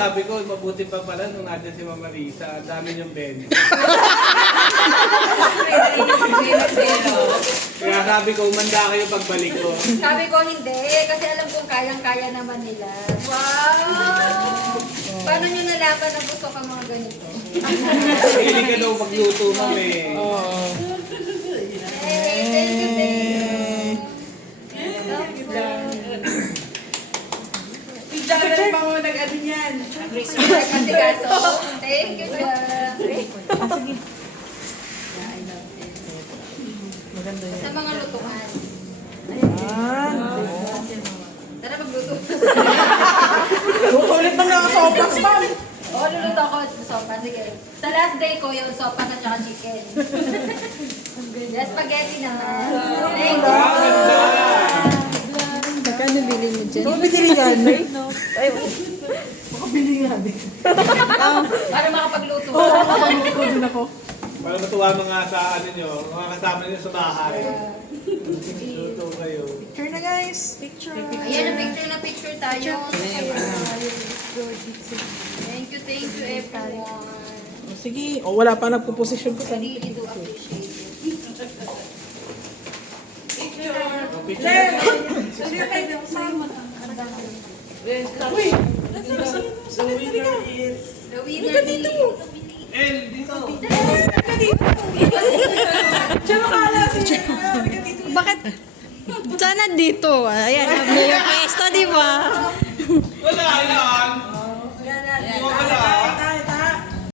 sabi ko, mabuti pa pala nung nandiyan si Mama Risa. Ang dami niyong benefit. Kaya sabi ko, umanda kayo pagbalik ko. Sabi ko hindi, kasi alam kong kayang-kaya naman nila. Wow! Paano nyo nalaman na gusto ka mga ganito? Hindi ka daw magluto, ma'am eh. Hey, thank you, Picture pa mo nag-ano yan. Kasi kaso, thank you, Jack. Maganda yan. Sa mga lutuan. Tara magluto. Ulit na nga sopas, ma'am. Oo, luluto ko sopa. Sige. Sa last day ko yung sopa at saka chicken. Yes, spaghetti naman. Thank you. Magkano bili mo dyan? Ano binili yan? Ay, makabili nga din. Para makapagluto. Oo, makapagluto din ako. Para matuwa mga sa ano nyo, mga kasama nyo sa bahay. Luto kayo. Picture na guys. Picture. Ayan, na picture tayo. Thank you everyone. Sige. O, wala pa nagpo-position ko I sa really do appreciate it. Uy! The winner is... The winner dito. El, dito! Diyan makala si Diyan. Bakit? Sana dito. Ayan, may pwesto, di ba?